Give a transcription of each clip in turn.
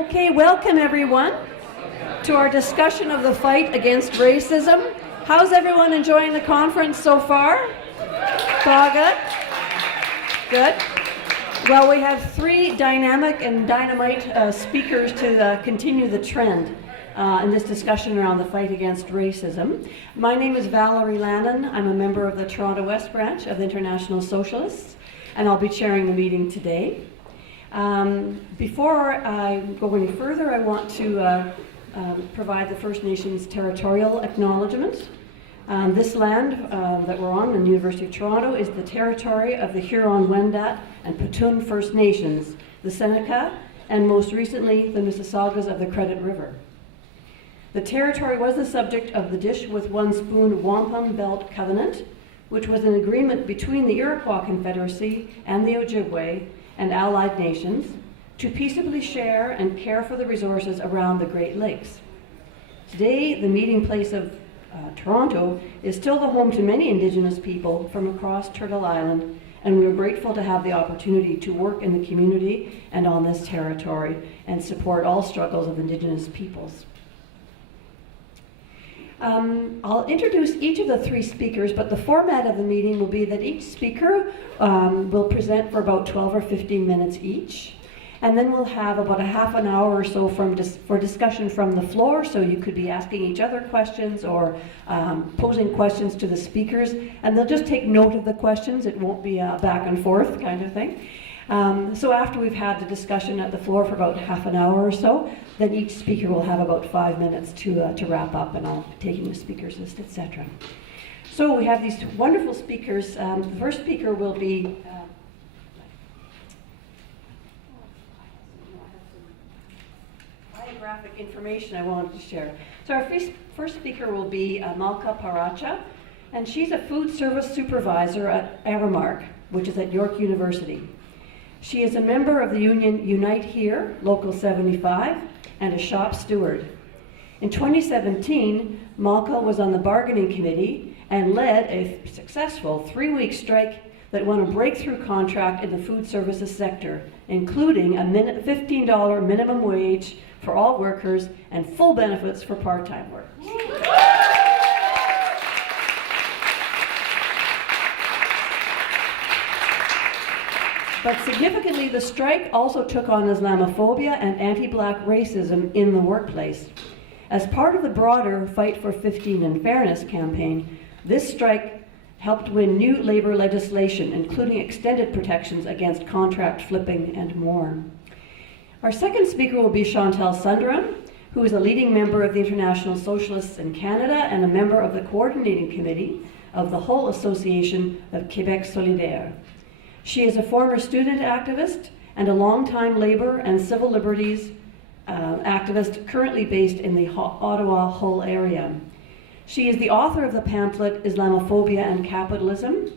Okay, welcome everyone to our discussion of the fight against racism. How's everyone enjoying the conference so far? All good? Good. Well, we have three dynamic and dynamite speakers to continue the trend in this discussion around the fight against racism. My name is Valerie Lannon. I'm a member of the Toronto West branch of the International Socialists, and I'll be chairing the meeting today. Before I go any further, I want to provide the First Nations Territorial Acknowledgments. This land that we're on in the University of Toronto is the territory of the Huron-Wendat and Petun First Nations, the Seneca, and most recently the Mississaugas of the Credit River. The territory was the subject of the Dish with One Spoon Wampum Belt Covenant, which was an agreement between the Iroquois Confederacy and the Ojibwe and allied nations to peaceably share and care for the resources around the Great Lakes. Today, the meeting place of Toronto is still the home to many Indigenous people from across Turtle Island, and we are grateful to have the opportunity to work in the community and on this territory and support all struggles of Indigenous peoples. I'll introduce each of the three speakers, but the format of the meeting will be that each speaker will present for about 12 or 15 minutes each, and then we'll have about a half an hour or so for discussion from the floor, so you could be asking each other questions or posing questions to the speakers, and they'll just take note of the questions. It won't be a back and forth kind of thing. So after we've had the discussion at the floor for about half an hour or so, then each speaker will have about 5 minutes to wrap up, and I'll be taking the speakers list, etc. So we have these wonderful speakers. The first speaker will be biographic information I wanted to share. So our first speaker will be Malka Paracha, and she's a food service supervisor at Aramark, which is at York University. She is a member of the union Unite Here, Local 75, and a shop steward. In 2017, Malka was on the bargaining committee and led a successful 3-week strike that won a breakthrough contract in the food services sector, including a $15 minimum wage for all workers and full benefits for part-time workers. But significantly, the strike also took on Islamophobia and anti-black racism in the workplace. As part of the broader Fight for 15 and Fairness campaign, this strike helped win new labor legislation, including extended protections against contract flipping and more. Our second speaker will be Chantal Sundaram, who is a leading member of the International Socialists in Canada and a member of the coordinating committee of the whole Association of Quebec Solidaire. She is a former student activist and a longtime labor and civil liberties activist currently based in the Ottawa Hull area. She is the author of the pamphlet Islamophobia and Capitalism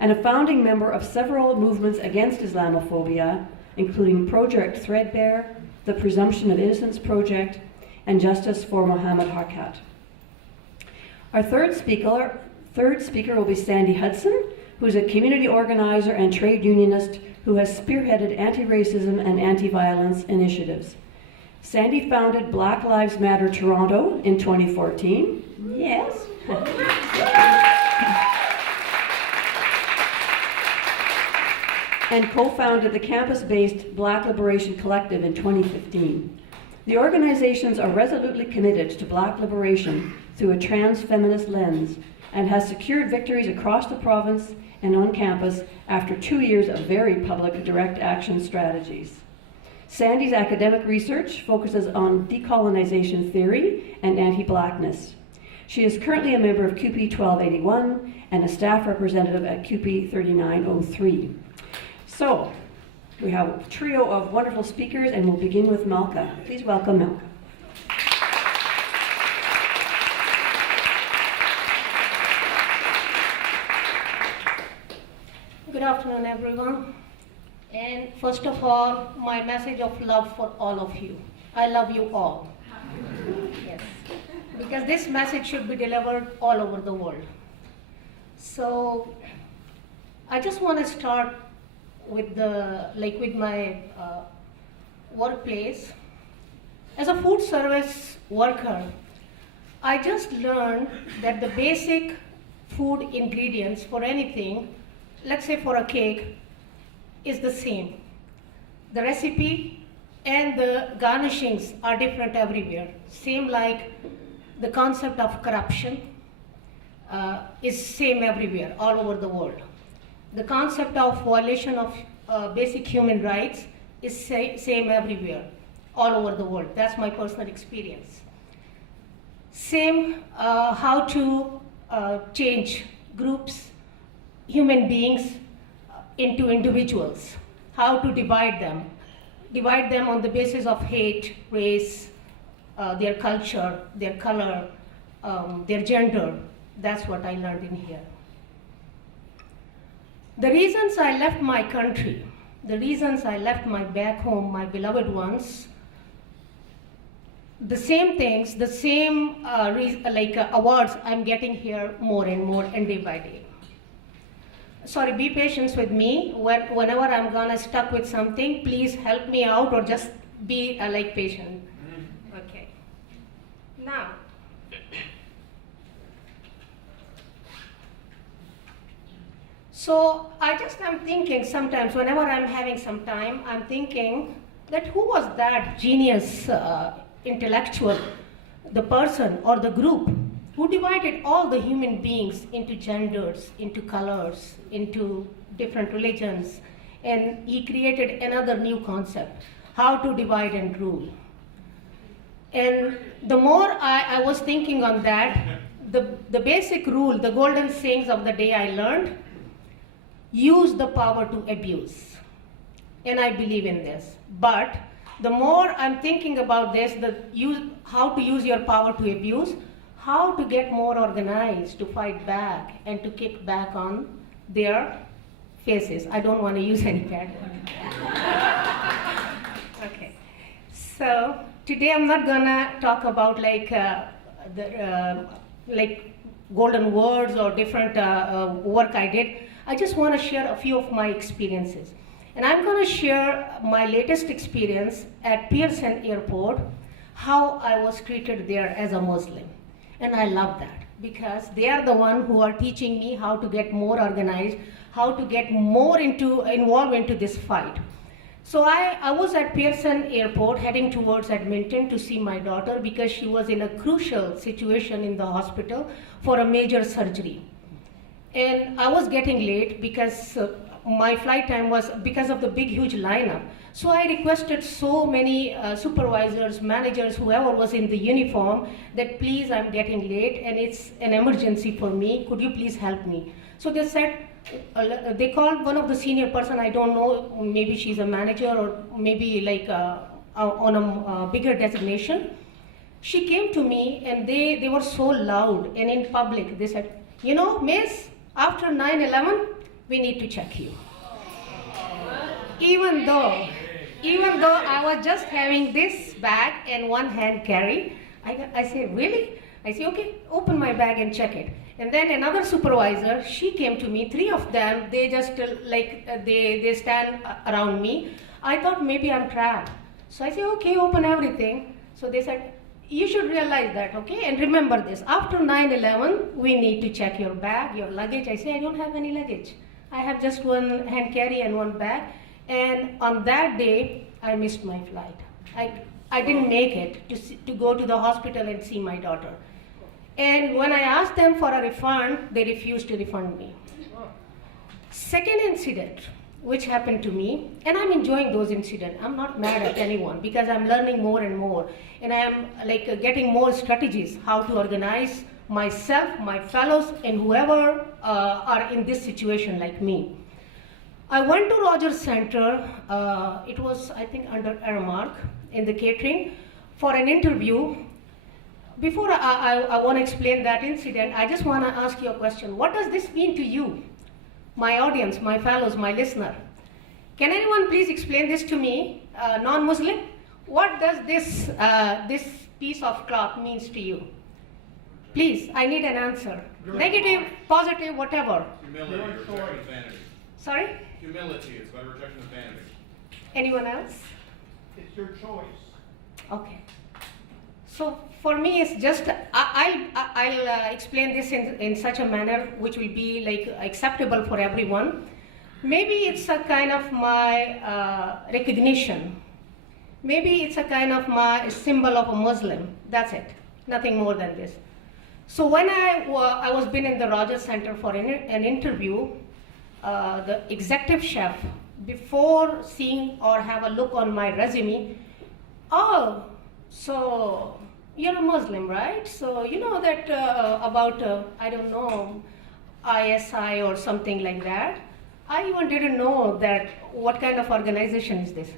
and a founding member of several movements against Islamophobia, including Project Threadbare, the Presumption of Innocence Project, and Justice for Mohammed Harkat. Our third speaker will be Sandy Hudson, who's a community organizer and trade unionist who has spearheaded anti-racism and anti-violence initiatives. Sandy founded Black Lives Matter Toronto in 2014. Yes. And co-founded the campus-based Black Liberation Collective in 2015. The organizations are resolutely committed to Black liberation through a trans-feminist lens and has secured victories across the province and on campus after 2 years of very public direct action strategies. Sandy's academic research focuses on decolonization theory and anti-blackness. She is currently a member of QP 1281 and a staff representative at QP 3903. So, we have a trio of wonderful speakers, and we'll begin with Malka. Please welcome Malka. Good afternoon, everyone. And first of all, my message of love for all of you. I love you all. Yes. Because this message should be delivered all over the world. So, I just want to start with my workplace. As a food service worker, I just learned that the basic food ingredients for anything, let's say for a cake, is the same. The recipe and the garnishings are different everywhere. Same like the concept of corruption is same everywhere, all over the world. The concept of violation of basic human rights is same everywhere, all over the world. That's my personal experience. Same how to change groups, human beings into individuals, how to divide them on the basis of hate, race, their culture, their color, their gender. That's what I learned in here. The reasons I left my country, the reasons I left my back home, my beloved ones, the same things, the same awards I'm getting here more and more and day by day. Sorry, be patient with me. Whenever I'm gonna stuck with something, please help me out or just be patient. Okay. Now, so I just am thinking sometimes, whenever I'm having some time, I'm thinking that who was that genius intellectual, the person or the group who divided all the human beings into genders, into colors, into different religions, and he created another new concept, how to divide and rule. And the more I was thinking on that, the basic rule, the golden sayings of the day I learned, use the power to abuse. And I believe in this. But the more I'm thinking about this, how to use your power to abuse, how to get more organized, to fight back, and to kick back on their faces. I don't want to use any bad word. Okay. So today I'm not gonna talk about golden words or different work I did. I just want to share a few of my experiences. And I'm going to share my latest experience at Pearson Airport, how I was treated there as a Muslim. And I love that because they are the one who are teaching me how to get more organized, how to get more involved into this fight. So I was at Pearson Airport heading towards Edmonton to see my daughter because she was in a crucial situation in the hospital for a major surgery. And I was getting late because my flight time was because of the big, huge lineup. So I requested so many supervisors, managers, whoever was in the uniform, that please, I'm getting late and it's an emergency for me. Could you please help me? So they said, they called one of the senior person, I don't know, maybe she's a manager or maybe on a bigger designation. She came to me and they were so loud and in public. They said, you know, miss, after 9/11, we need to check you. Even though I was just having this bag and one hand carry, I say, really? I say, okay, open my bag and check it. And then another supervisor, she came to me, 3 of them, they just they stand around me. I thought maybe I'm trapped. So I say, okay, open everything. So they said, you should realize that, okay? And remember this, after 9/11, we need to check your bag, your luggage. I say, I don't have any luggage. I have just one hand carry and one bag. And on that day, I missed my flight. I didn't make it to go to the hospital and see my daughter. And when I asked them for a refund, they refused to refund me. Second incident, which happened to me, and I'm enjoying those incidents. I'm not mad at anyone because I'm learning more and more. And I'm getting more strategies how to organize myself, my fellows, and whoever are in this situation like me. I went to Rogers Center, it was I think under Aramark in the catering for an interview. Before I want to explain that incident, I just want to ask you a question. What does this mean to you, my audience, my fellows, my listener? Can anyone please explain this to me, non-Muslim? What does this piece of cloth means to you? Please, I need an answer. Negative, positive, whatever. Humility, rejection of vanity. Sorry? Humility, it's about rejection of vanity. Anyone else? It's your choice. Okay. So for me, it's just, I'll explain this in such a manner which will be like acceptable for everyone. Maybe it's a kind of my recognition. Maybe it's a kind of my symbol of a Muslim. That's it, nothing more than this. So when I was been in the Rogers Center for an interview, the executive chef, before seeing or have a look on my resume, oh, so you're a Muslim, right? So you know that about, I don't know, ISI or something like that. I even didn't know that what kind of organization is this.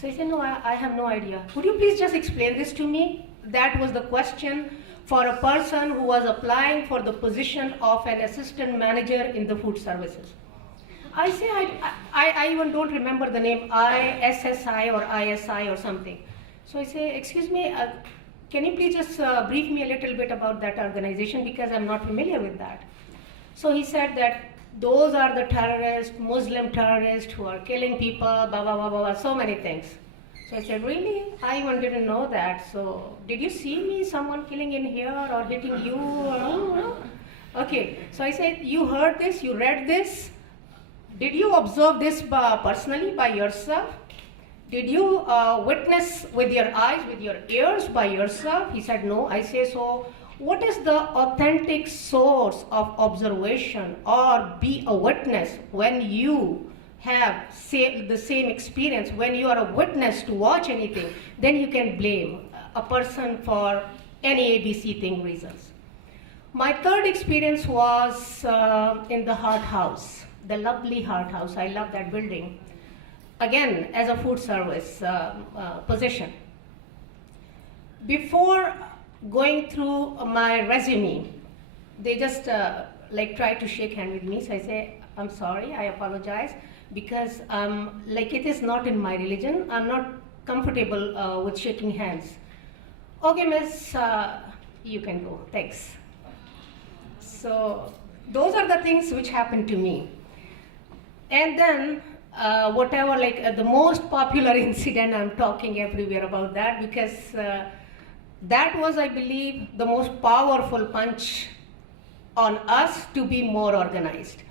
So he said, no, I have no idea. Could you please just explain this to me? That was the question for a person who was applying for the position of an assistant manager in the food services. I say, I even don't remember the name, ISSI or ISI or something. So I say, excuse me, can you please just brief me a little bit about that organization because I'm not familiar with that. So he said that those are the terrorists, Muslim terrorists who are killing people, blah, blah, blah, blah, blah, so many things. So I said, really? I even didn't know that. So did you see me, someone killing in here or hitting you? Or, okay, so I said, you heard this, you read this? Did you observe this personally by yourself? Did you witness with your eyes, with your ears by yourself? He said, no. I say, so what is the authentic source of observation or be a witness when you have the same experience? When you are a witness to watch anything, then you can blame a person for any ABC thing reasons. My third experience was in the Heart House, the lovely Heart House. I love that building. Again, as a food service position. Before going through my resume, they just like try to shake hand with me. So I say, I'm sorry, I apologize, because like it is not in my religion. I'm not comfortable with shaking hands. Okay, miss, you can go, thanks. So those are the things which happened to me. And then whatever, like the most popular incident, I'm talking everywhere about that because that was, I believe, the most powerful punch on us to be more organized.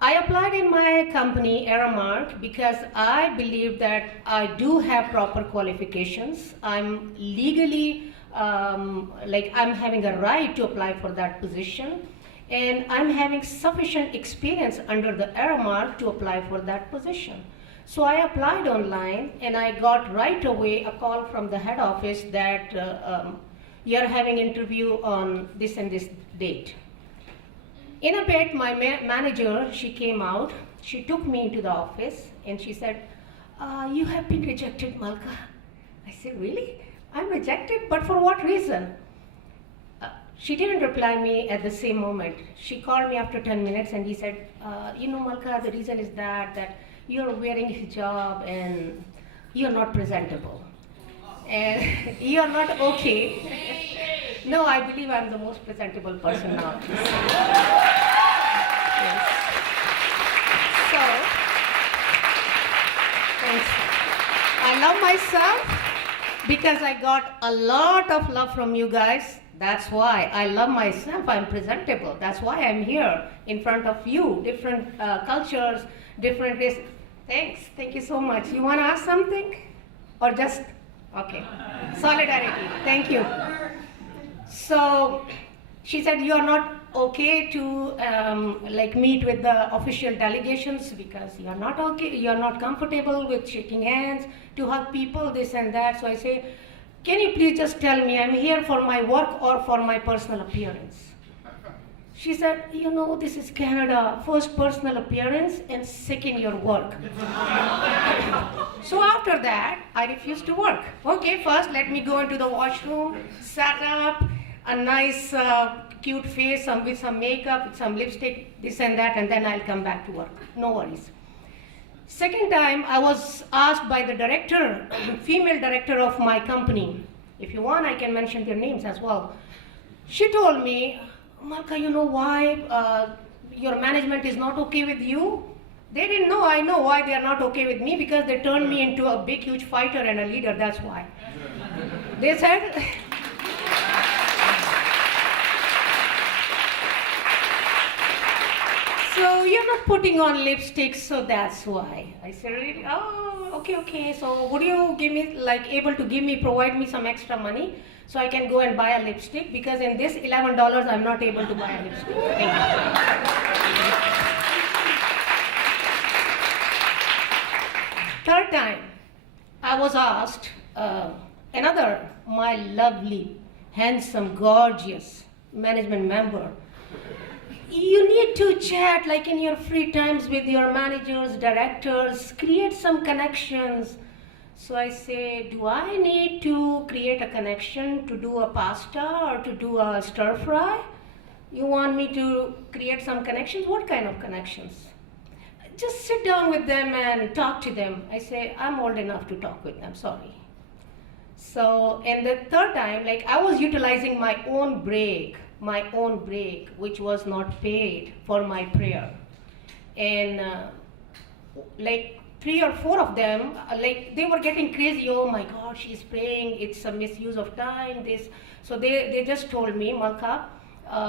I applied in my company, Aramark, because I believe that I do have proper qualifications. I'm legally, I'm having a right to apply for that position. And I'm having sufficient experience under the Aramark to apply for that position. So I applied online and I got right away a call from the head office that you're having interview on this and this date. In a bit, my manager, she came out, she took me into the office and she said, you have been rejected, Malka. I said, really? I'm rejected, but for what reason? She didn't reply me at the same moment. She called me after 10 minutes and he said, you know, Malka, the reason is that you're wearing hijab and you're not presentable. And you're not okay. No, I believe I'm the most presentable person now. Yes. So, thanks. I love myself because I got a lot of love from you guys. That's why I love myself. I'm presentable. That's why I'm here in front of you. Different cultures, different races. Thanks. Thank you so much. You want to ask something? Or just, okay. Solidarity. Thank you. So she said, you are not okay to meet with the official delegations because you are not okay. You are not comfortable with shaking hands, to hug people, this and that. So I say, can you please just tell me, I'm here for my work or for my personal appearance? She said, you know, this is Canada. First personal appearance and second your work. So after that, I refused to work. Okay, first let me go into the washroom, sat up, a nice cute face, with some makeup, with some lipstick, this and that, and then I'll come back to work. No worries. Second time, I was asked by the director, female director of my company. If you want, I can mention their names as well. She told me, Malka, you know why your management is not okay with you? They didn't know. I know why they are not okay with me, because they turned me into a big, huge fighter and a leader. That's why. They said, not putting on lipstick, so that's why. I said, really? Oh, okay. So would you give me, like, able to provide me some extra money so I can go and buy a lipstick? Because in this $11, I'm not able to buy a lipstick. Third time, I was asked, my lovely, handsome, gorgeous management member, you need to chat like in your free times with your managers, directors, create some connections. So I say, do I need to create a connection to do a pasta or to do a stir fry? You want me to create some connections? What kind of connections? Just sit down with them and talk to them. I say, I'm old enough to talk with them, sorry. So, and the third time, like, I was utilizing my own break, which was not paid for my prayer. And like 3 or 4 of them, like, they were getting crazy. Oh my God, she's praying, it's a misuse of time, this. So they just told me, Malka,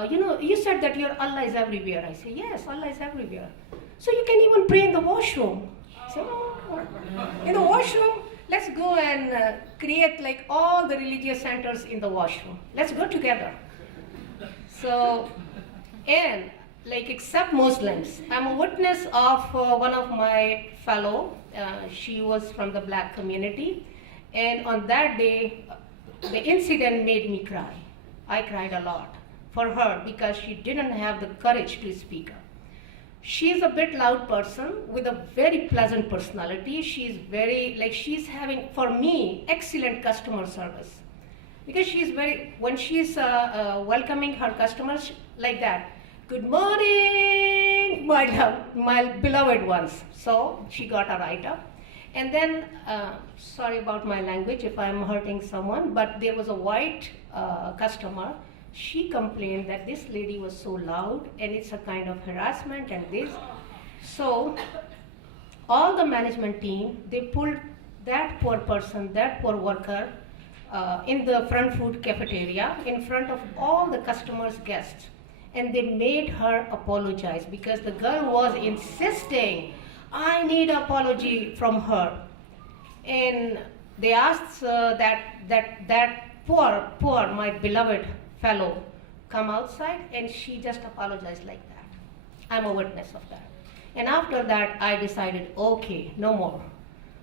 you said that your Allah is everywhere. I say, yes, Allah is everywhere. So you can even pray in the washroom. So, in the washroom, let's go and create like all the religious centers in the washroom. Let's go together. So, and like except Muslims, I'm a witness of one of my fellow. She was from the black community, and on that day, the incident made me cry. I cried a lot for her because she didn't have the courage to speak up. She's a bit loud person with a very pleasant personality. She's having, for me, excellent customer service. Because when she's welcoming her customers like that, good morning, my beloved ones. So she got a write-up. And then, sorry about my language if I'm hurting someone, but there was a white customer. She complained that this lady was so loud and it's a kind of harassment and this. So all the management team, they pulled that poor person, that poor worker in the front food cafeteria in front of all the customers' guests. And they made her apologize because the girl was insisting, I need an apology from her. And they asked that poor, my beloved fellow come outside, and she just apologized like that. I'm a witness of that. And after that, I decided, okay, no more.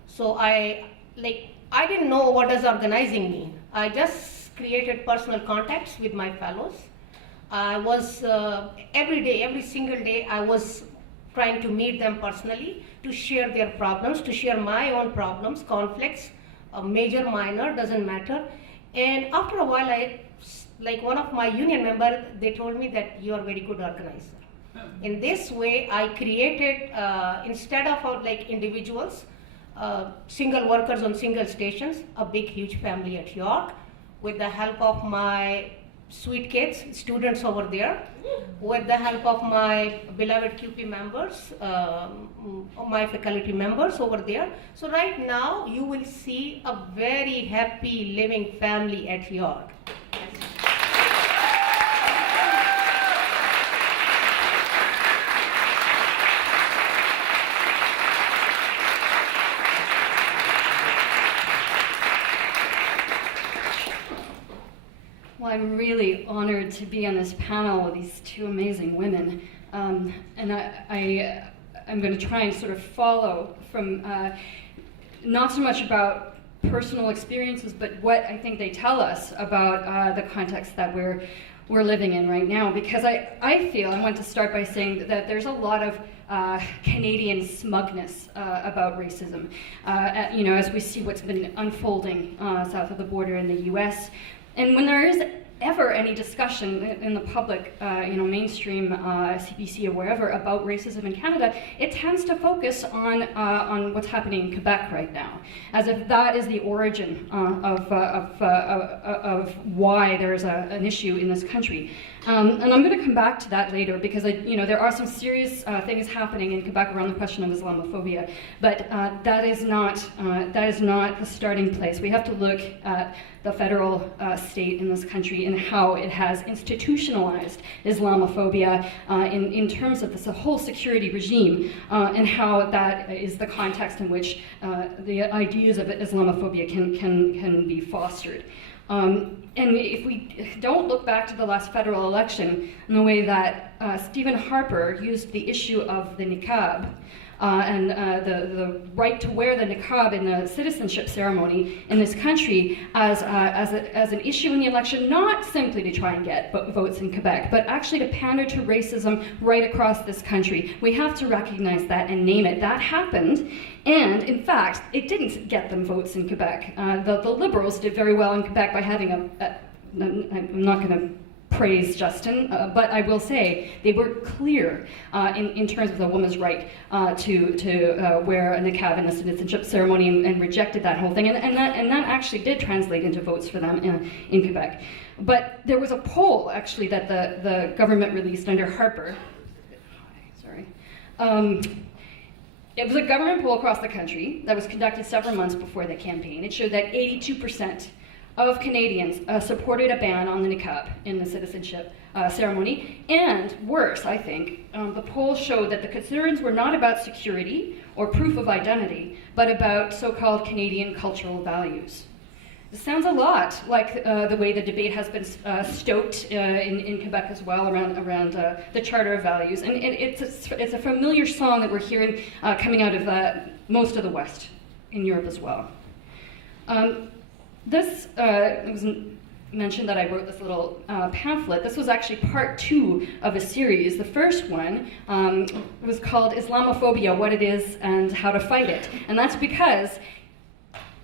So I didn't know what does organizing mean. I just created personal contacts with my fellows. I was, every single day, I was trying to meet them personally to share their problems, to share my own problems, conflicts, major, minor, doesn't matter. And after a while, like one of my union members, they told me that you are a very good organizer. In this way, I created, instead of like individuals, single workers on single stations, a big, huge family at York, with the help of my sweet kids, students over there, with the help of my beloved QP members, my faculty members over there. So right now, you will see a very happy living family at York. Well, I'm really honored to be on this panel with these two amazing women. And I'm going to try and sort of follow from not so much about personal experiences, but what I think they tell us about the context that we're living in right now. Because I feel, I want to start by saying that there's a lot of Canadian smugness about racism. As we see what's been unfolding south of the border in the US. And when there is ever any discussion in the public, mainstream CBC or wherever about racism in Canada, it tends to focus on what's happening in Quebec right now, as if that is the origin of why there's an issue in this country. And I'm going to come back to that later because there are some serious things happening in Quebec around the question of Islamophobia, but that is not the starting place. We have to look at the federal state in this country in how it has institutionalized Islamophobia in terms of this whole security regime, and how that is the context in which the ideas of Islamophobia can be fostered. And if we don't look back to the last federal election in the way that Stephen Harper used the issue of the niqab and the right to wear the niqab in the citizenship ceremony in this country as an issue in the election, not simply to try and get votes in Quebec, but actually to pander to racism right across this country. We have to recognize that and name it. That happened, and in fact, it didn't get them votes in Quebec. The Liberals did very well in Quebec by having I'm not going to praise Justin, but I will say they were clear in terms of the woman's right to wear a niqab in the citizenship ceremony, and rejected that whole thing, and that actually did translate into votes for them in Quebec. But there was a poll actually that the government released under Harper. It was a government poll across the country that was conducted several months before the campaign. It showed that 82% of Canadians supported a ban on the niqab in the citizenship ceremony. And worse, I think, the poll showed that the concerns were not about security or proof of identity, but about so-called Canadian cultural values. This sounds a lot like the way the debate has been stoked in Quebec as well around the Charter of Values. And it's a familiar song that we're hearing coming out of most of the West in Europe as well. It was mentioned that I wrote this little pamphlet. This was actually part 2 of a series. The first one was called Islamophobia, What It Is and How to Fight It. And that's because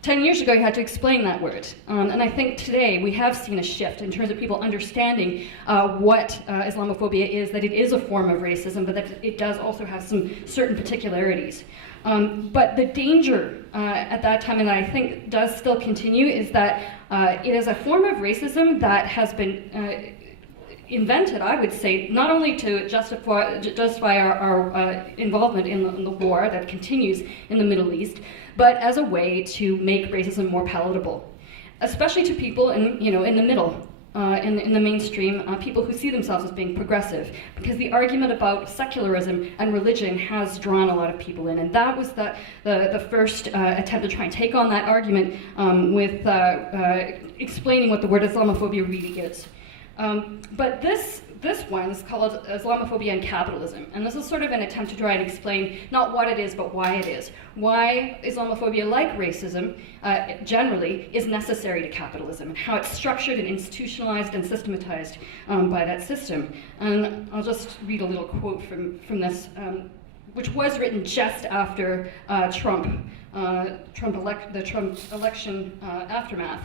10 years ago you had to explain that word. And I think today we have seen a shift in terms of people understanding what Islamophobia is, that it is a form of racism, but that it does also have some certain particularities. But the danger at that time, and I think does still continue, is that it is a form of racism that has been invented, I would say, not only to justify our involvement in the war that continues in the Middle East, but as a way to make racism more palatable, especially to people in the middle. In the mainstream, people who see themselves as being progressive, because the argument about secularism and religion has drawn a lot of people in, and that was the first attempt to try and take on that argument with explaining what the word Islamophobia really is. But this one is called Islamophobia and Capitalism, and this is sort of an attempt to try and explain not what it is, but why it is. Why Islamophobia, like racism, generally, is necessary to capitalism, and how it's structured and institutionalized and systematized by that system. And I'll just read a little quote from this, which was written just after the Trump election aftermath.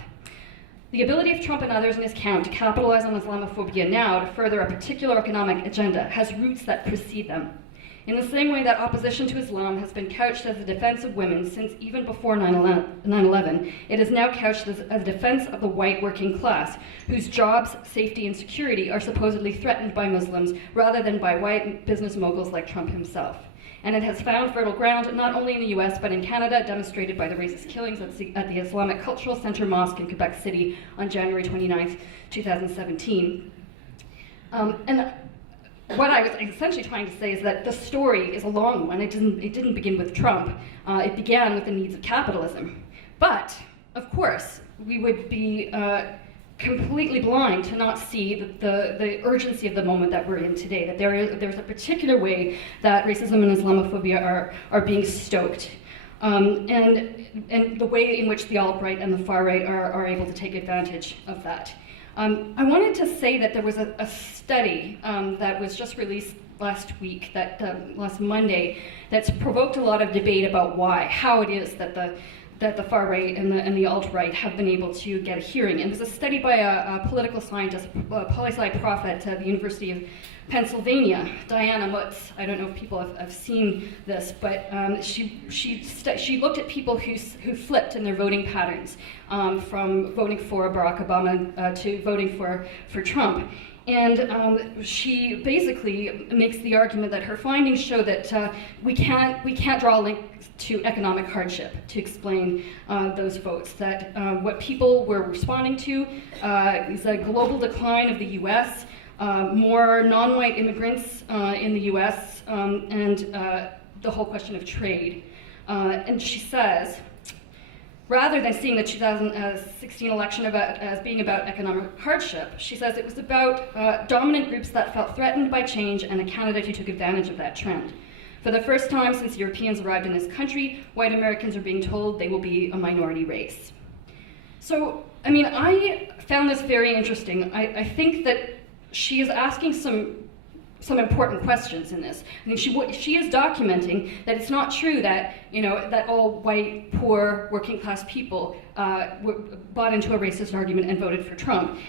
The ability of Trump and others in his camp to capitalize on Islamophobia now to further a particular economic agenda has roots that precede them. In the same way that opposition to Islam has been couched as a defense of women since even before 9/11, it is now couched as a defense of the white working class, whose jobs, safety, and security are supposedly threatened by Muslims rather than by white business moguls like Trump himself. And it has found fertile ground not only in the US but in Canada, demonstrated by the racist killings at the Islamic Cultural Center Mosque in Quebec City on January 29th, 2017. And what I was essentially trying to say is that the story is a long one. It didn't begin with Trump. It began with the needs of capitalism. But, of course, we would be completely blind to not see the urgency of the moment that we're in today, that there's a particular way that racism and Islamophobia are being stoked. And the way in which the alt-right and the far-right are able to take advantage of that. I wanted to say that there was a study that was just released last week, last Monday, that's provoked a lot of debate about how it is that the far right and the alt-right have been able to get a hearing. And it was a study by a political scientist, a poli-sci prof at the University of Pennsylvania, Diana Mutz. I don't know if people have seen this, but she looked at people who flipped in their voting patterns from voting for Barack Obama to voting for Trump. And she basically makes the argument that her findings show that we can't draw a link to economic hardship to explain those votes. That what people were responding to is a global decline of the U.S., more non-white immigrants in the U.S., and the whole question of trade. And she says, rather than seeing the 2016 election as being about economic hardship, she says it was about dominant groups that felt threatened by change and a candidate who took advantage of that trend. For the first time since Europeans arrived in this country, white Americans are being told they will be a minority race. So, I mean, I found this very interesting. I think that she is asking some important questions in this. I mean, she is documenting that it's not true that, that all white, poor, working class people bought into a racist argument and voted for Trump.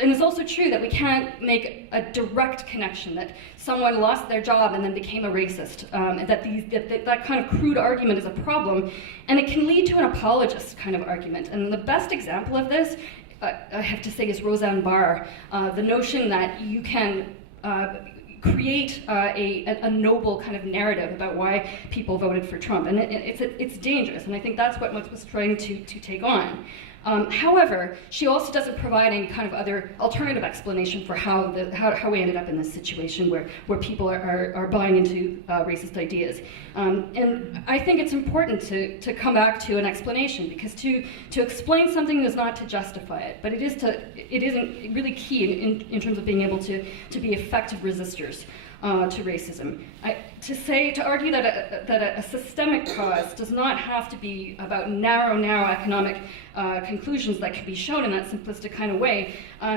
And it's also true that we can't make a direct connection that someone lost their job and then became a racist, that kind of crude argument is a problem, and it can lead to an apologist kind of argument. And the best example of this, I have to say, is Roseanne Barr. The notion that you can create a noble kind of narrative about why people voted for Trump, and it's dangerous, and I think that's what Musk was trying to take on. However, she also doesn't provide any kind of other alternative explanation for how we ended up in this situation where people are buying into racist ideas. And I think it's important to come back to an explanation, because to explain something is not to justify it, but it isn't really key in terms of being able to be effective resistors to racism. To argue that a systemic cause does not have to be about narrow economic conclusions that can be shown in that simplistic kind of way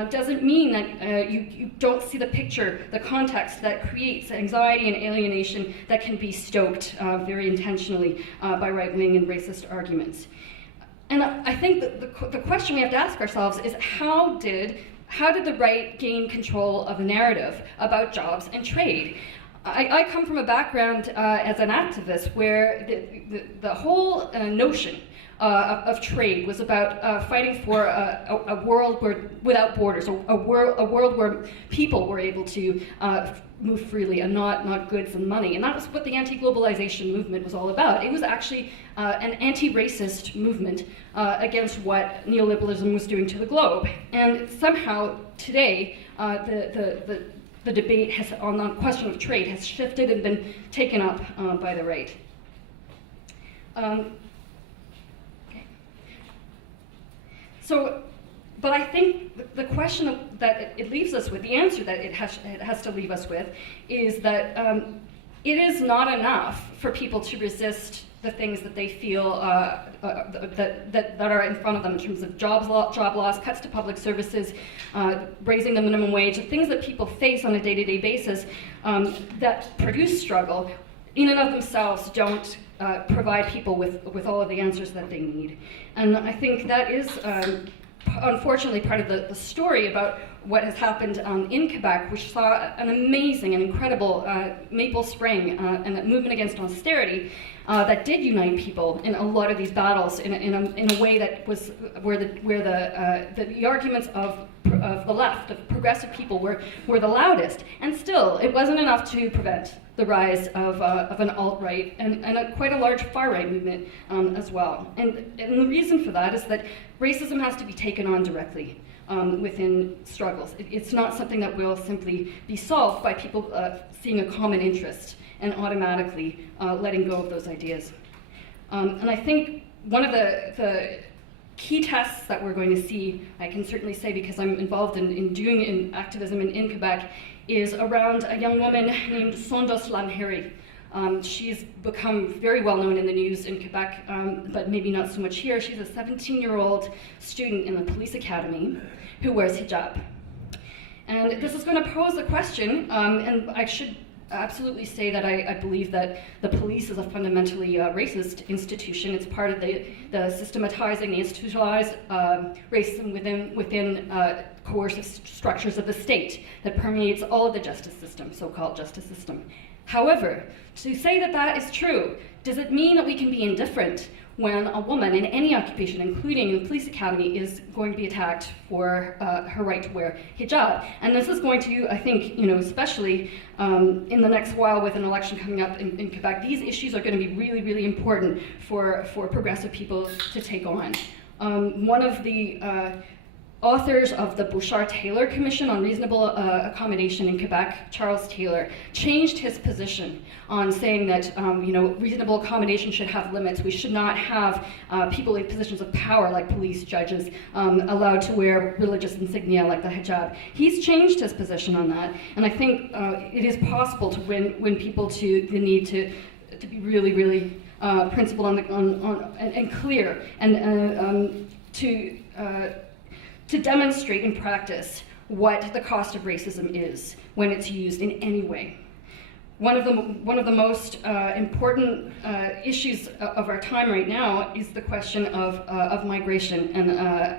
doesn't mean that you don't see the picture, the context that creates anxiety and alienation that can be stoked very intentionally by right-wing and racist arguments. And I think that the question we have to ask ourselves is how did the right gain control of a narrative about jobs and trade? I come from a background as an activist where the whole notion of trade was about fighting for a world without borders, a world where people were able to move freely and not goods and money. And that was what the anti-globalization movement was all about. It was actually an anti-racist movement against what neoliberalism was doing to the globe. And somehow today, the debate on the question of trade has shifted and been taken up by the right. But I think the question that it leaves us with, the answer that it has to leave us with, is that it is not enough for people to resist the things that they feel that are in front of them in terms of job loss, cuts to public services, raising the minimum wage, the things that people face on a day-to-day basis that produce struggle, in and of themselves don't provide people with all of the answers that they need. And I think that is unfortunately part of the story about what has happened in Quebec, which saw an amazing and incredible Maple Spring and a movement against austerity that did unite people in a lot of these battles in a way that was where the arguments of the left, of progressive people, were the loudest. And still, it wasn't enough to prevent the rise of an alt-right and quite a large far-right movement as well. And the reason for that is that racism has to be taken on directly within struggles. It's not something that will simply be solved by people seeing a common interest and automatically letting go of those ideas. And I think one of the key tests that we're going to see, I can certainly say because I'm involved in doing activism in Quebec, is around a young woman named Sondos Lamheri. She's become very well known in the news in Quebec, but maybe not so much here. She's a 17-year-old student in the police academy who wears hijab. And this is going to pose a question, and I should absolutely say that I believe that the police is a fundamentally racist institution. It's part of the systematizing, the institutionalized racism within coercive structures of the state that permeates all of the justice system, so-called justice system. However, to say that that is true Does it mean that we can be indifferent when a woman in any occupation, including the police academy, is going to be attacked for her right to wear hijab? And this is going to, I think, especially in the next while with an election coming up in Quebec, these issues are going to be really, really important for progressive people to take on. One of the authors of the Bouchard-Taylor Commission on Reasonable Accommodation in Quebec, Charles Taylor, changed his position on saying that reasonable accommodation should have limits. We should not have people in positions of power like police, judges, allowed to wear religious insignia like the hijab. He's changed his position on that, and I think it is possible to win people to the need to be really, really principled and clear, and to demonstrate in practice what the cost of racism is when it's used in any way. One of the most important issues of our time right now is the question of migration and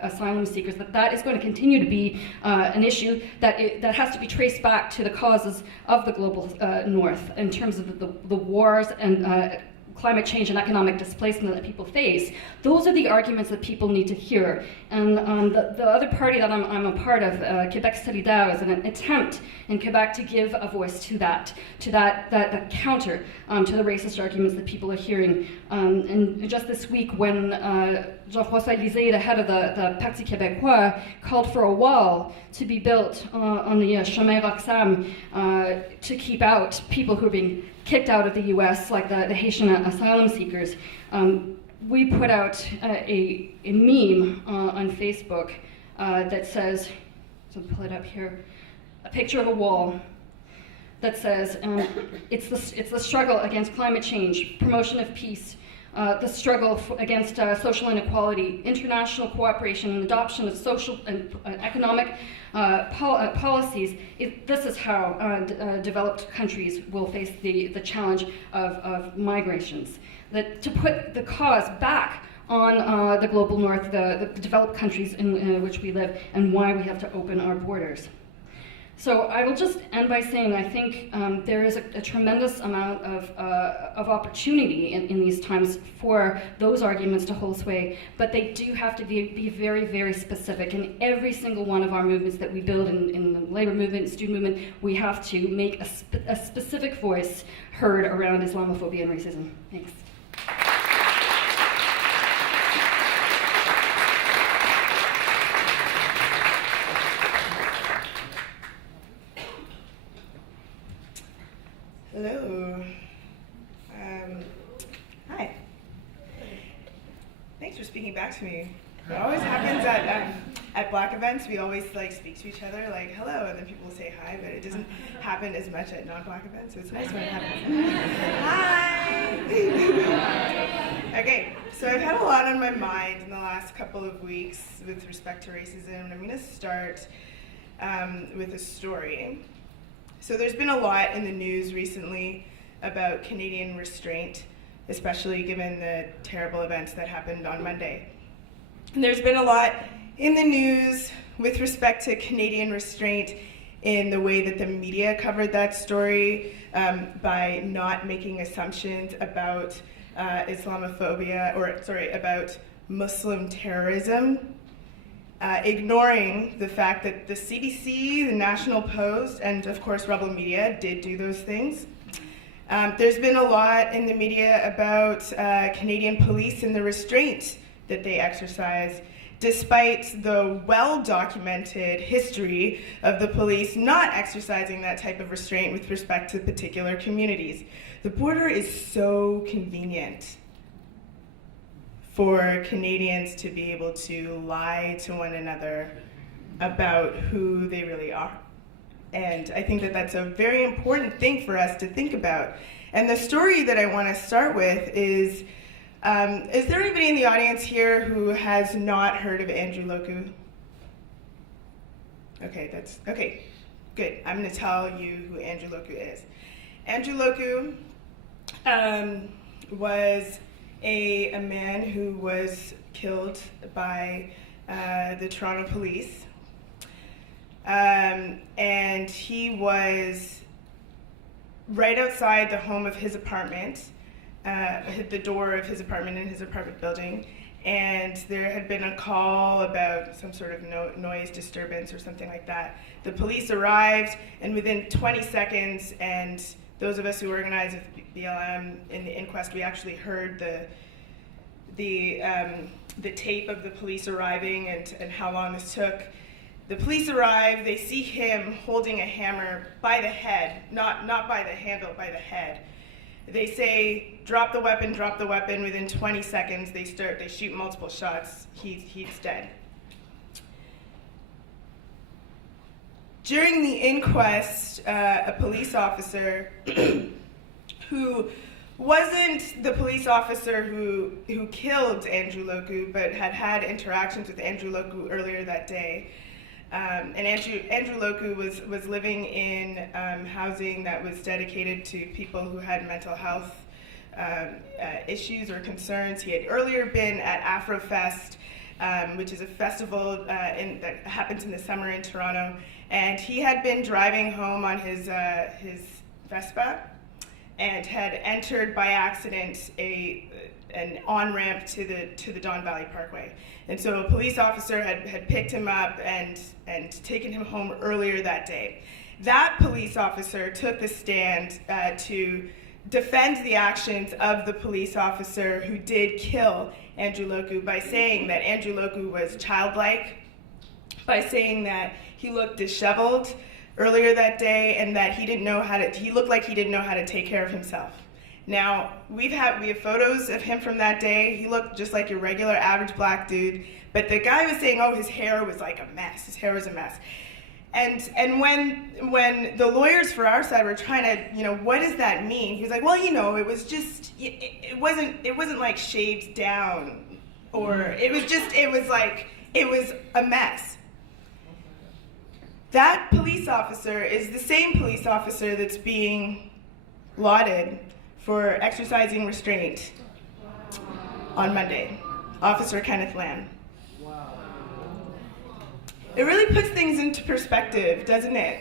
asylum seekers. That is going to continue to be an issue that has to be traced back to the causes of the global North in terms of the wars and climate change and economic displacement that people face. Those are the arguments that people need to hear. And the other party that I'm a part of, Québec Solidaire, is an attempt in Quebec to give a voice to that counter to the racist arguments that people are hearing. And just this week, when Jean-François Lisée, the head of the Parti Québécois, called for a wall to be built on the Chemin Roxham to keep out people who are being kicked out of the US, like the Haitian asylum seekers, we put out a meme on Facebook that says, so I'll pull it up here, a picture of a wall that says, it's the struggle against climate change, promotion of peace, the struggle against social inequality, international cooperation and adoption of social and economic policies. This is how developed countries will face the challenge of migrations. To put the cause back on the global north, the developed countries in which we live, and why we have to open our borders. So I will just end by saying I think there is a tremendous amount of opportunity in these times for those arguments to hold sway, but they do have to be very, very specific. In every single one of our movements that we build in the labor movement, student movement, we have to make a specific voice heard around Islamophobia and racism. Thanks. Hello. Hi. Thanks for speaking back to me. It always happens at Black events. We always speak to each other like hello, and then people will say hi, but it doesn't happen as much at non-Black events. So it's nice when it happens. Hi. Okay. So I've had a lot on my mind in the last couple of weeks with respect to racism, and I'm going to start with a story. So there's been a lot in the news recently about Canadian restraint, especially given the terrible events that happened on Monday. And there's been a lot in the news with respect to Canadian restraint in the way that the media covered that story by not making assumptions about Islamophobia, about Muslim terrorism. Ignoring the fact that the CBC, the National Post, and of course Rebel Media did do those things. There's been a lot in the media about Canadian police and the restraint that they exercise, despite the well-documented history of the police not exercising that type of restraint with respect to particular communities. The border is so convenient for Canadians to be able to lie to one another about who they really are. And I think that that's a very important thing for us to think about. And the story that I want to start with is there anybody in the audience here who has not heard of Andrew Loku? Okay, good. I'm going to tell you who Andrew Loku is. Andrew Loku was a man who was killed by the Toronto police. And he was right outside the home of his apartment hit the door of his apartment in his apartment building, and there had been a call about some sort of noise disturbance or something like that. The police arrived, and within 20 seconds, and those of us who organized with BLM in the inquest, we actually heard the tape of the police arriving and how long this took. The police arrive, they see him holding a hammer by the head, not by the handle, by the head. They say, drop the weapon, drop the weapon. Within 20 seconds, they shoot multiple shots. He's dead. During the inquest, a police officer who wasn't the police officer who killed Andrew Loku, but had interactions with Andrew Loku earlier that day. And Andrew Loku was living in housing that was dedicated to people who had mental health issues or concerns. He had earlier been at Afrofest, which is a festival that happens in the summer in Toronto, and he had been driving home on his Vespa and had entered by accident an on-ramp to the Don Valley Parkway. And so a police officer had picked him up and taken him home earlier that day. That police officer took the stand to defend the actions of the police officer who did kill Andrew Loku by saying that Andrew Loku was childlike, by saying that he looked disheveled earlier that day, and that he looked like he didn't know how to take care of himself. Now, we have photos of him from that day. He looked just like your regular average black dude, but the guy was saying, oh, his hair was like a mess. His hair was a mess. And when the lawyers for our side were trying to, what does that mean? He was like, well, it was just, it wasn't like shaved down, or it was a mess. That police officer is the same police officer that's being lauded for exercising restraint on Monday, Officer Kenneth Lamb. Wow. It really puts things into perspective, doesn't it?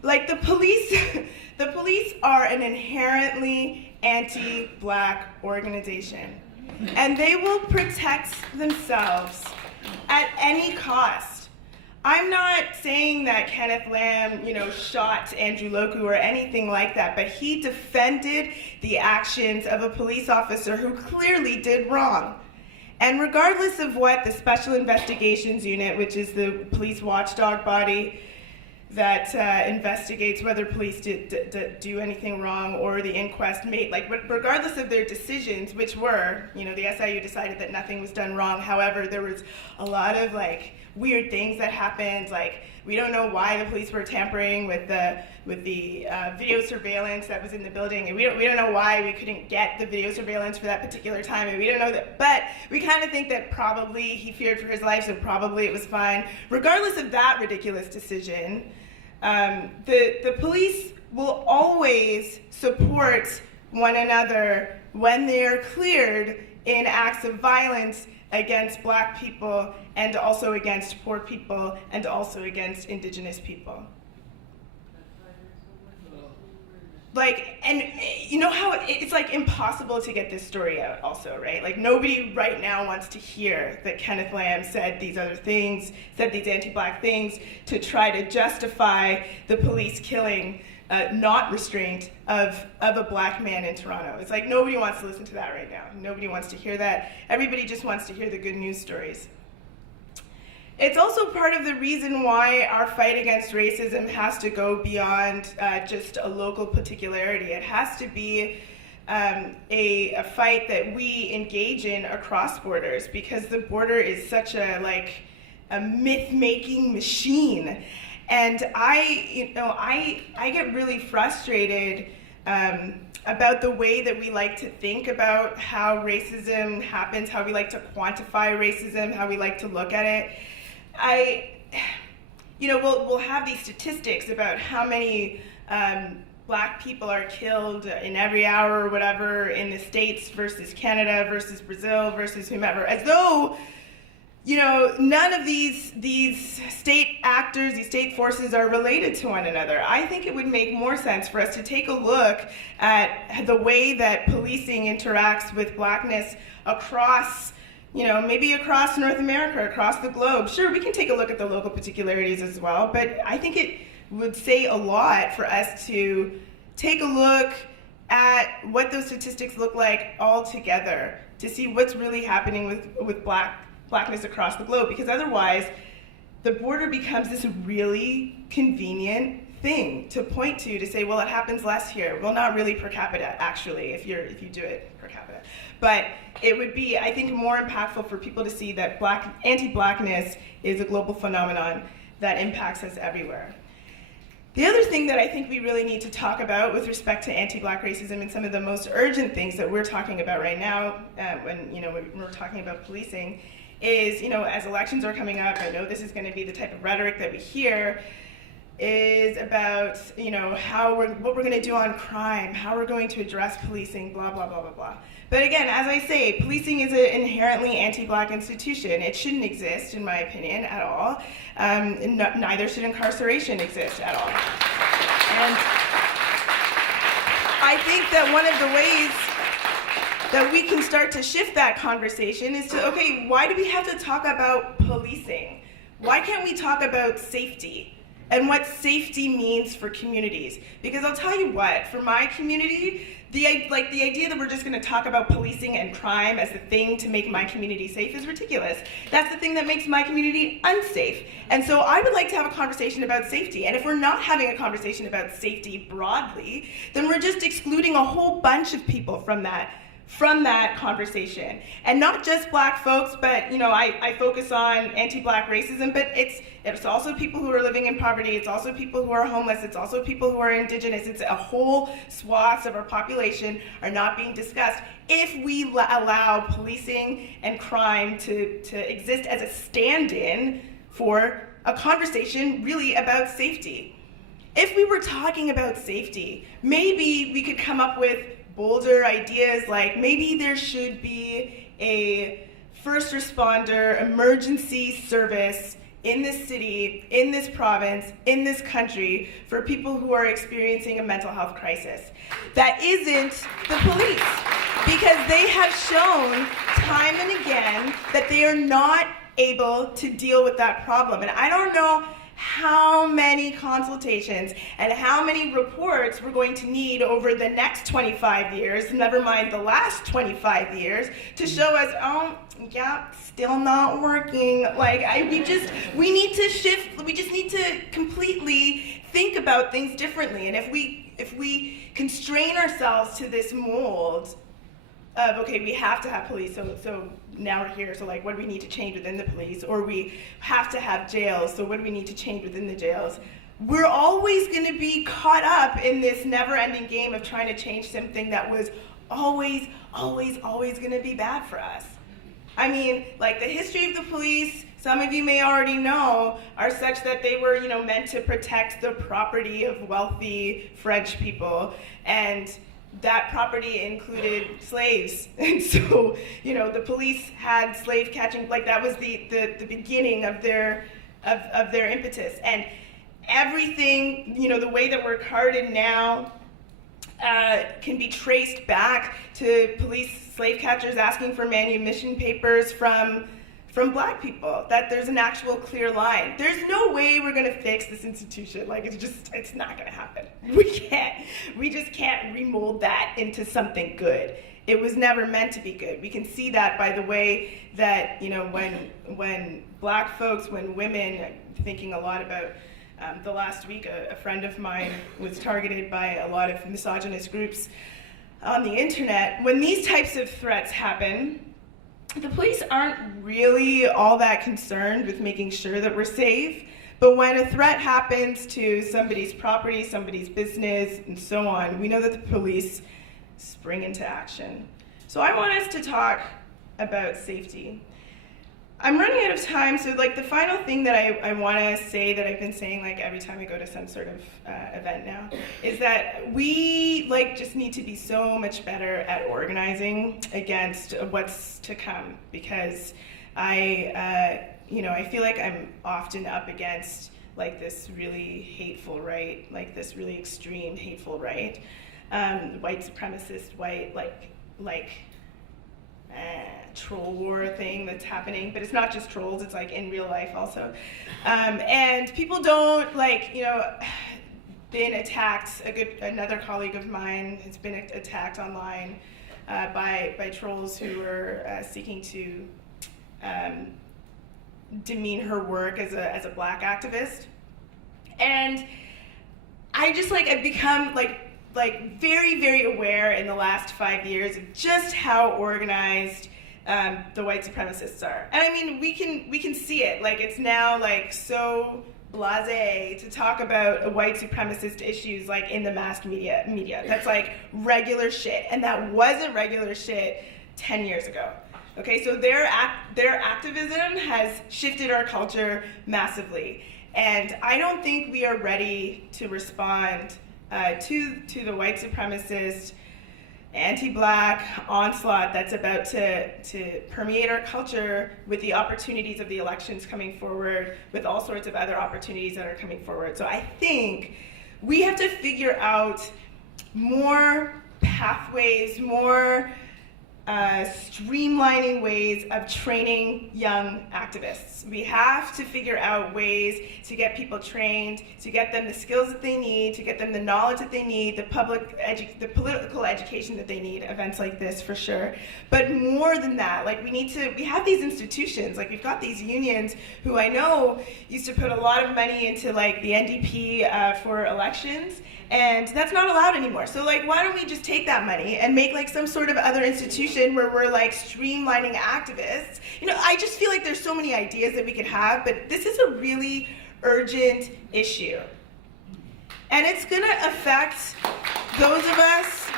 Like the police are an inherently anti-black organization, and they will protect themselves at any cost. I'm not saying that Kenneth Lamb, shot Andrew Loku or anything like that, but he defended the actions of a police officer who clearly did wrong. And regardless of what the Special Investigations Unit, which is the police watchdog body that investigates whether police do anything wrong, or the inquest made, regardless of their decisions, which were, the SIU decided that nothing was done wrong. However, there was a lot of weird things that happened. We don't know why the police were tampering with the video surveillance that was in the building, and we don't know why we couldn't get the video surveillance for that particular time, and we don't know that. But we kind of think that probably he feared for his life, so probably it was fine. Regardless of that ridiculous decision, the police will always support one another when they are cleared in acts of violence against black people, and also against poor people, and also against indigenous people. And you know how it's impossible to get this story out also, right? Nobody right now wants to hear that Kenneth Lamb said these other things, said these anti-black things to try to justify the police killing, not restraint, of a black man in Toronto. It's nobody wants to listen to that right now. Nobody wants to hear that. Everybody just wants to hear the good news stories. It's also part of the reason why our fight against racism has to go beyond just a local particularity. It has to be a fight that we engage in across borders, because the border is such a myth-making machine. And I get really frustrated about the way that we like to think about how racism happens, how we like to quantify racism, how we like to look at it. We'll have these statistics about how many black people are killed in every hour or whatever in the States versus Canada versus Brazil versus whomever, as though none of these state actors, these state forces are related to one another. I think it would make more sense for us to take a look at the way that policing interacts with blackness across, maybe across North America, across the globe. Sure, we can take a look at the local particularities as well, but I think it would say a lot for us to take a look at what those statistics look like all together, to see what's really happening with blackness across the globe, because otherwise the border becomes this really convenient thing to point to say, well, it happens less here. Well, not really per capita, actually, if you do it per capita. But it would be, I think, more impactful for people to see that anti-blackness is a global phenomenon that impacts us everywhere. The other thing that I think we really need to talk about with respect to anti-black racism and some of the most urgent things that we're talking about right now, when we're talking about policing, is, as elections are coming up, I know this is going to be the type of rhetoric that we hear, is about, what we're going to do on crime, how we're going to address policing, blah, blah, blah, blah, blah. But again, as I say, policing is an inherently anti-black institution. It shouldn't exist, in my opinion, at all. Neither should incarceration exist at all. And I think that one of the ways that we can start to shift that conversation is to, okay, why do we have to talk about policing? Why can't we talk about safety and what safety means for communities? Because I'll tell you what, for my community, the idea that we're just going to talk about policing and crime as the thing to make my community safe is ridiculous. That's the thing that makes my community unsafe. And so I would like to have a conversation about safety. And if we're not having a conversation about safety broadly, then we're just excluding a whole bunch of people from that conversation. And not just black folks, but I focus on anti-black racism, but it's also people who are living in poverty, it's also people who are homeless, it's also people who are indigenous, it's a whole swaths of our population are not being discussed if we allow policing and crime to exist as a stand-in for a conversation really about safety. If we were talking about safety, maybe we could come up with bolder ideas like maybe there should be a first responder emergency service in this city, in this province, in this country for people who are experiencing a mental health crisis. That isn't the police, because they have shown time and again that they are not able to deal with that problem. And I don't know how many consultations and how many reports we're going to need over the next 25 years, never mind the last 25 years, to show us, oh, yeah, still not working. We need to shift, we just need to completely think about things differently. And if we constrain ourselves to this mold of, okay, we have to have police, so now we're here, so what do we need to change within the police? Or we have to have jails, so what do we need to change within the jails? We're always going to be caught up in this never-ending game of trying to change something that was always going to be bad for us. I mean, the history of the police, some of you may already know, are such that they were, meant to protect the property of wealthy French people, and that property included slaves. And so, the police had slave catching, that was the beginning of their impetus. And everything, the way that we're carded now can be traced back to police slave catchers asking for manumission papers from black people, that there's an actual clear line. There's no way we're gonna fix this institution. It's not gonna happen. We just can't remold that into something good. It was never meant to be good. We can see that by the way that, when black folks, when women, I'm thinking a lot about the last week, a friend of mine was targeted by a lot of misogynist groups on the internet. When these types of threats happen, the police aren't really all that concerned with making sure that we're safe, but when a threat happens to somebody's property, somebody's business, and so on, we know that the police spring into action. So I want us to talk about safety. I'm running out of time, so the final thing that I want to say, that I've been saying every time I go to some sort of event now, is that we just need to be so much better at organizing against what's to come, because I feel like I'm often up against like this really hateful right, like this really extreme hateful right, white supremacist, white troll war thing that's happening, but it's not just trolls, it's like in real life also. And people don't been attacked. Another colleague of mine has been attacked online by trolls who were seeking to demean her work as a Black activist. And I just I've become very, very aware in the last 5 years of just how organized the white supremacists are. And I mean, we can see it. It's now so blasé to talk about white supremacist issues in the mass media. That's regular shit, and that wasn't regular shit 10 years ago. Okay, so their activism has shifted our culture massively, and I don't think we are ready to respond to the white supremacist, anti-Black onslaught that's about to permeate our culture with the opportunities of the elections coming forward, with all sorts of other opportunities that are coming forward. So I think we have to figure out more pathways, more streamlining ways of training young activists. We have to figure out ways to get people trained, to get them the skills that they need, to get them the knowledge that they need, the political education that they need, events like this for sure. But more than that, we have these institutions, we've got these unions who I know used to put a lot of money into the NDP for elections, and that's not allowed anymore. So why don't we just take that money and make some sort of other institution where we're streamlining activists? I just feel there's so many ideas that we could have, but this is a really urgent issue. And it's gonna affect those of us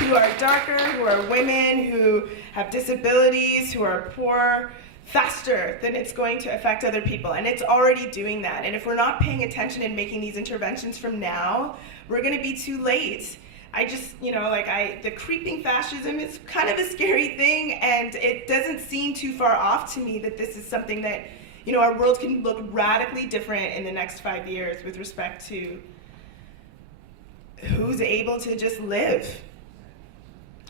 who are darker, who are women, who have disabilities, who are poor, faster than it's going to affect other people, and it's already doing that. And if we're not paying attention and making these interventions from now, we're going to be too late. The creeping fascism is kind of a scary thing, and it doesn't seem too far off to me that this is something that, our world can look radically different in the next 5 years with respect to who's able to just live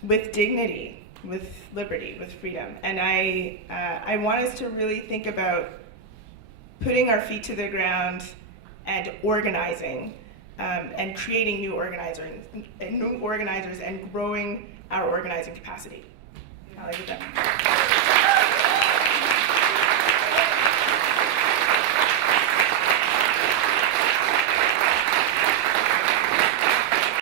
with dignity, with liberty, with freedom. And I want us to really think about putting our feet to the ground and organizing and creating new organizers and growing our organizing capacity. I'll leave it there.